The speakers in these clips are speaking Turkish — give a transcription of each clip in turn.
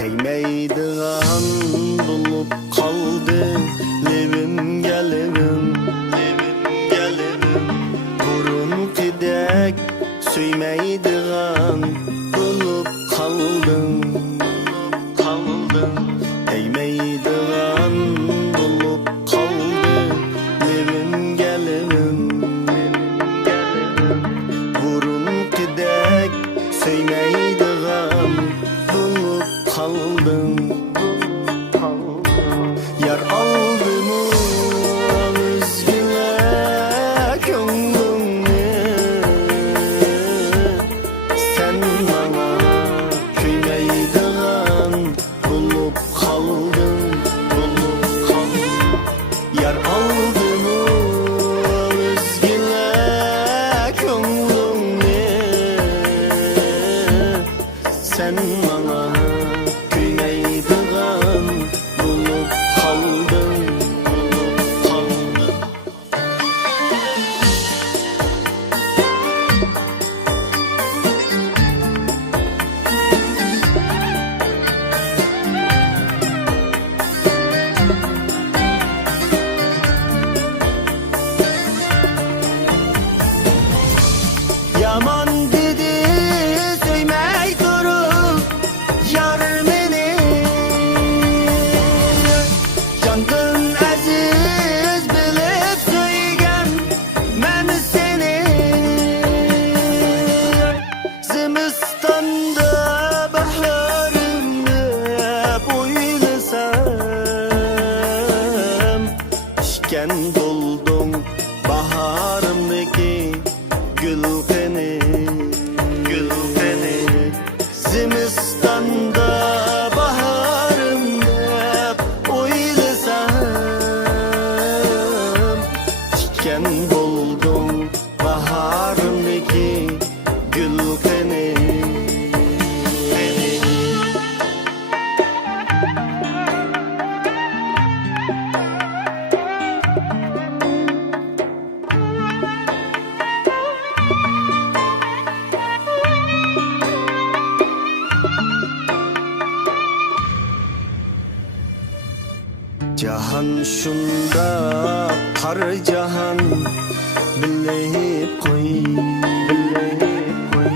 Değmeydiğen bulup kaldı levim gelevim, levim gelevim. Burun kidek süymeydiğen bulup kaldım, bulup kaldım. Değmeydiğen bulup kaldı levim gelevim, levim gelevim. Burun kidek süymeydiğen bulup kaldım, yar aldı mı üzgüne gönlümü, sen bana küymeydiğen bulup kaldım, bulup kaldım. Yar aldı mı üzgüne gönlümü, sen bana küymeydiğen bulup kaldım, bulup kaldım. Yaman dedi söymey durup yar meni, candın aziz bilip söygen men seni. Zimistanda baharımda boylasam, işken buldum baharımdaki gül beni, gül beni. Zimistanda baharımda oylasam, işken buldum baharımdaki gül beni, beni. Cahan şunda kar cahan bilip koy, bilip koy.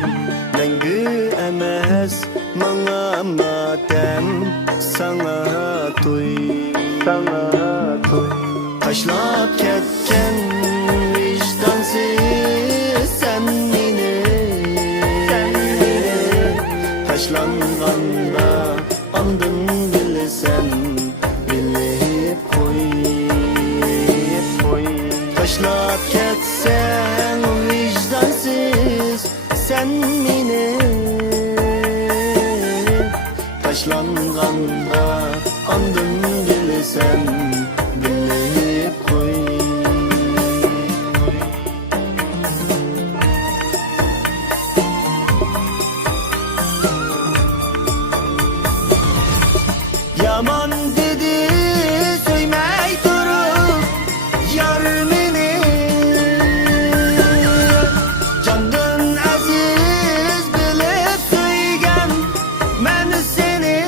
Mengü emes mana matem sana toy, sana toy. Taşlap ketken vicdansız sen meni, sen meni. Taşlanganda andın bilsen, bilip koy, koy. Taşlap ketsen vicdansız sen meni, taşlanganda andın bilsen, bilip koy, koy. Yaman dedi söymey durup yar meni, candın aziz bilip söygen men seni.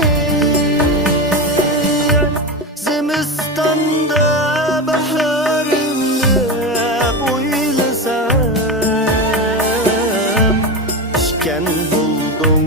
Zimistanda baharımda boylasam, işken buldum